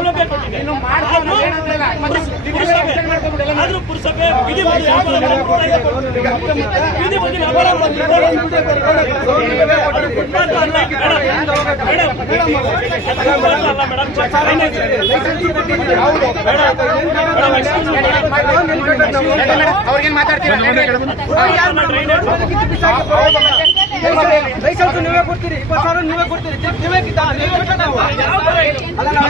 ಸೌಲಭ್ಯ ಕೊಟ್ಟಿದೆ ಆದ್ರೂ ಪುರಸಭೆ ವ್ಯಾಪಾರ ಫುಟ್ಪಾತ್ ಅಲ್ಲ ಮೇಡಮ್ ಮೇಡಮ್ ಅಲ್ಲ ಮೇಡಮ್ ಅವ್ರಿಗೇನ್ ಮಾತಾಡ್ತೀರಾ ಲೈಸೆನ್ಸ್ ನೀವೇ ಕೊಡ್ತೀರಿ ಇಪ್ಪತ್ತು ಸಾವಿರ ನೀವೇ ಕೊಡ್ತೀರಿ ನೀವೇ ಕಿತ್ತ ನೀವೇ ಕೊಟ್ಟ ನಾವು ಯಾವ ತರ ಇದೆ?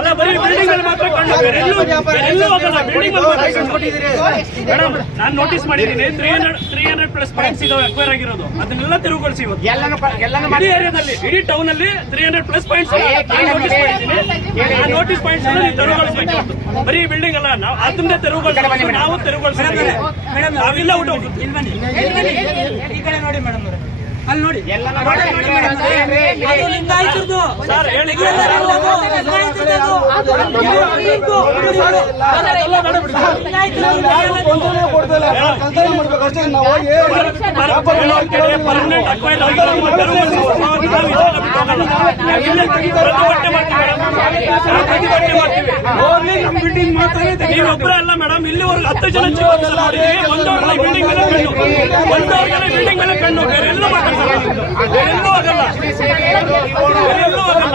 ಮೇಡಮ್ ಅಲ್ಲ ಬರೀ ಬಿಲ್ಡಿಂಗ್ ಅಲ್ಲಿ ಮಾತ್ರ ಕಂಡು ಎಲ್ಲೂ ಎಲ್ಲೂ ಹೋಗಲ್ಲ ಬಿಲ್ಡಿಂಗ್ ಅಲ್ಲಿ ಮಾತ್ರ ಲೈಸೆನ್ಸ್ ಮೇಡಮ್ ನಾನು ನೋಟಿಸ್ ಮಾಡಿದ್ದೀನಿ. Three hundred three hundred plus points ಇದಾವೆ ಅಕ್ವೈರ್ ಆಗಿರೋದು. ಅದನ್ನೆಲ್ಲ ಇವತ್ತು. ಎಲ್ಲಾನು ಎಲ್ಲಾನು ಇಡೀ ಏರಿಯಾದಲ್ಲಿ ಇಡೀ ಟೌನ್ ಅಲ್ಲಿ three hundred plus points notice ಮಾಡಿದ್ದೀನಿ. ಆ ನೋಟಿಸ್ ಪಾಯಿಂಟ್ಸ್ ನೀವು ತೆರವುಗೊಳಿಸಬೇಕು. ಬರೀ ಬಿಲ್ಡಿಂಗ್ ಅಲ್ಲ ನಾವು ಅದನ್ನೇ ತೆರವುಗೊಳಿಸಬೇಕು. ನಾವು ತೆರವುಗೊಳಿಸಬೇಕು. ನಾವಿಲ್ಲ ಊಟ ನೋಡಿ ಗೊಂದಲ ಅಲ್ಲಿ ನೋಡಿ. ತೆರವುಗೊಳಿಸಬೇಕು ಬಿಲ್ಡಿಂಗ್ ಒಬ್ಬರೇ ಅಲ್ಲ ಮೇಡಮ್ ಇಲ್ಲಿವರೆಗೂ ಹತ್ತು ಜನ ಬಿಲ್ಡಿಂಗ್ ಮೇಲೆ ಕಣ್ಣು ಒಂದವ್ರನ್ನ ಬಿಲ್ಡಿಂಗ್ ಮೇಲೆ ಕಣ್ಣು ಬೇರೆ ಎಲ್ಲ ಮಾತಾಡ್ಸಲ್ಲ ಬೇರೆ ಎಲ್ಲೂ ಹೋಗಲ್ಲ ಬೇರೆ ಎಲ್ಲೂ ಹೋಗಲ್ಲ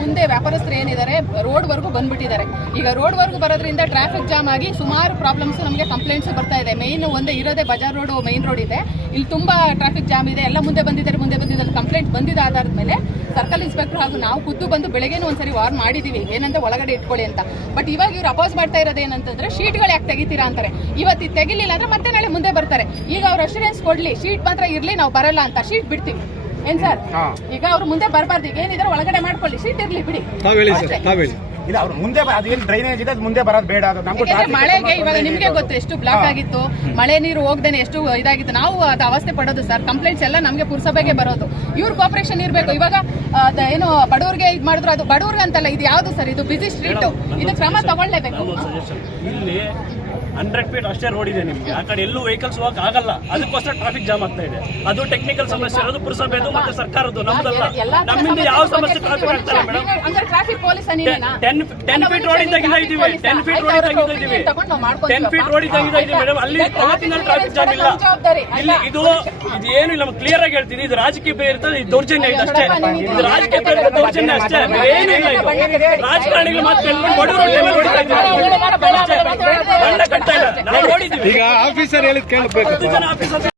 ಮುಂದೆ ವ್ಯಾಪಾರಸ್ಥರು ಏನಿದ್ದಾರೆ ರೋಡ್ ವರ್ಗೂ ಬಂದ್ಬಿಟ್ಟಿದ್ದಾರೆ. ಈಗ ರೋಡ್ ವರ್ಗೂ ಬರೋದ್ರಿಂದ ಟ್ರಾಫಿಕ್ ಜಾಮ್ ಆಗಿ ಸುಮಾರು ಪ್ರಾಬ್ಲಮ್ಸ್ ನಮಗೆ ಕಂಪ್ಲೇಂಟ್ಸ್ ಬರ್ತಾ ಇದೆ. ಮೇನ್ ಒಂದೇ ಇರೋದೇ ಬಜಾರ್ ರೋಡ್ ಮೈನ್ ರೋಡ್ ಇದೆ. ಇಲ್ಲಿ ತುಂಬಾ ಟ್ರಾಫಿಕ್ ಜಾಮ್ ಇದೆ. ಎಲ್ಲ ಮುಂದೆ ಬಂದಿದ್ದಾರೆ ಮುಂದೆ ಬಂದಿದ್ದಾರೆ ಕಂಪ್ಲೇಂಟ್ ಬಂದಿದ ಆಧಾರದ ಮೇಲೆ ಸರ್ಕಲ್ ಇನ್ಸ್ಪೆಕ್ಟರ್ ಹಾಗೂ ನಾವು ಖುದ್ದು ಬಂದು ಬೆಳಗ್ಗೆನೂ ಒಂದ್ಸರಿ ವಾರ್ ಮಾಡಿದೀವಿ. ಏನಂತ ಒಳಗಡೆ ಇಟ್ಕೊಳ್ಳಿ ಅಂತ. ಬಟ್ ಇವಾಗ ಇವ್ರು ಅಪೋಸ್ ಮಾಡ್ತಾ ಇರೋದು ಏನಂತಂದ್ರೆ ಶೀಟ್ಗಳು ಯಾಕೆ ತೆಗಿತೀರಾ ಅಂತಾರೆ. ಇವತ್ತು ತೆಗಿಲಿಲ್ಲ ಅಂದ್ರೆ ಮತ್ತೆ ನಾಳೆ ಮುಂದೆ ಬರ್ತಾರೆ. ಈಗ ಅವ್ರು ಅಶ್ಯೂರೆನ್ಸ್ ಕೊಡ್ಲಿ ಶೀಟ್ ಮಾತ್ರ ಇರ್ಲಿ, ನಾವು ಬರಲ್ಲ ಅಂತ. ಶೀಟ್ ಬಿಡ್ತೀವಿ. ಏನ್ ಸರ್? ಈಗ ಅವ್ರು ಮುಂದೆ ಬರಬಾರ್ದು. ಈಗ ಏನಿದ್ರೆ ಒಳಗಡೆ ಮಾಡ್ಕೊಳ್ಳಿ. ಸೀಟ್ ಇರ್ಲಿ ಬಿಡಿ. ಇಲ್ಲ ಅವ್ರು ಮುಂದೆ ಅದು ಅದೇನ್ ಡ್ರೈನೇಜ್ ಇದೆ ಅದು ಮುಂದೆ ಬರೋದು ಬೇಡ. ಅದು ನಮಗೂ ಯಾಕಂದ್ರೆ ಮಳೆಗೆ ಇವಾಗ ನಿಮ್ಗೆ ಗೊತ್ತು ಎಷ್ಟು ಬ್ಲಾಕ್ ಆಗಿತ್ತು. ಮಳೆ ನೀರು ಹೋಗ್ದೇನೆ ಎಷ್ಟು ಇದಾಗಿತ್ತು. ನಾವು ಅದು ಅವಸ್ಥೆ ಪಡೋದು ಸರ್. ಕಂಪ್ಲೇಂಟ್ಸ್ ಎಲ್ಲ ನಮಗೆ ಪುರಸಭೆಗೆ ಬರೋದು. ಇವ್ರ ಕೋಪರೇಷನ್ ಇರಬೇಕು. ಇವಾಗ ಏನು ಬಡವ್ರಿಗೆ ಇದು ಮಾಡಿದ್ರು ಅದು ಬಡವ್ರಿಗೆ ಅಂತಲ್ಲ ಇದು ಯಾವ್ದು ಸರ್? ಇದು ಬಿಸಿ ಸ್ಟ್ರೀಟ್ ಇದು ಕ್ರಮ ತಗೊಳ್ಳೇಬೇಕು. ಇಲ್ಲಿ ಹಂಡ್ರೆಡ್ ಫೀಟ್ ಅಷ್ಟೇ ರೋಡ್ ಇದೆ ನಿಮ್ಗೆ. ಆ ಕಡೆ ಎಲ್ಲೂ ವೆಹಿಕಲ್ಸ್ ಹೋಗಕ್ ಆಗಲ್ಲ. ಅದಕ್ಕೋಸ್ಕರ ಟ್ರಾಫಿಕ್ ಜಾಮ್ ಆಗ್ತಾ ಇದೆ. ಅದು ಟೆಕ್ನಿಕಲ್ ಸಮಸ್ಯೆ ಇರೋದು ಪುರಸಭೆದು ಮತ್ತೆ ಸರ್ಕಾರದ್ದು ನಮ್ದಲ್ಲ. ನಮ್ಮಿಂದ ಯಾವ ಸಮಸ್ಯೆ ಟ್ರಾಫಿಕ್ ಆಗ್ತಾ ಇಲ್ಲ madam? Ten ten feet road ಇದ್ದಾಗಿಂದ ಇದೀವಿ. ಟೆನ್ ಫೀಟ್ ರೋಡ್ ಇದ್ದಾಗಿಂದ ಇದೀವಿ. ಟೆನ್ ಫೀಟ್ ರೋಡ್ ಇದ್ದಾಗಿಂದ ಇದೀವಿ ಮೇಡಮ್. ಅಲ್ಲಿ ಅವತ್ತಿನಲ್ಲಿ ಟ್ರಾಫಿಕ್ ಜಾಮ್ ಇಲ್ಲ. ಇಲ್ಲಿ ಇದು ಇದು ಏನು ಇಲ್ಲ ಕ್ಲಿಯರ್ ಆಗಿ ಹೇಳ್ತೀನಿ. ಇದು ರಾಜಕೀಯ ಬೇರೆ ಇರ್ತದೆ ಇದು ದೌರ್ಜನ್ಯ ಇದೆ ಅಷ್ಟೇ. ಇದು ರಾಜಕೀಯ ಬೇರೆ ಇರ್ತದೆ, ದೌರ್ಜನ್ಯ ಅಷ್ಟೇ ಏನು ಇಲ್ಲ ಇದು. ರಾಜಕಾರಣಿಗಳು ಬಡವರು ಹೊಡಿತಾ ಇದ್ದಾರೆ. ಕಟ್ತಾ ಇಲ್ಲ ನಾವು ಈಗ ಆಫೀಸರ್ ಹೇಳಿದ್ ಕೇಳಬೇಕು.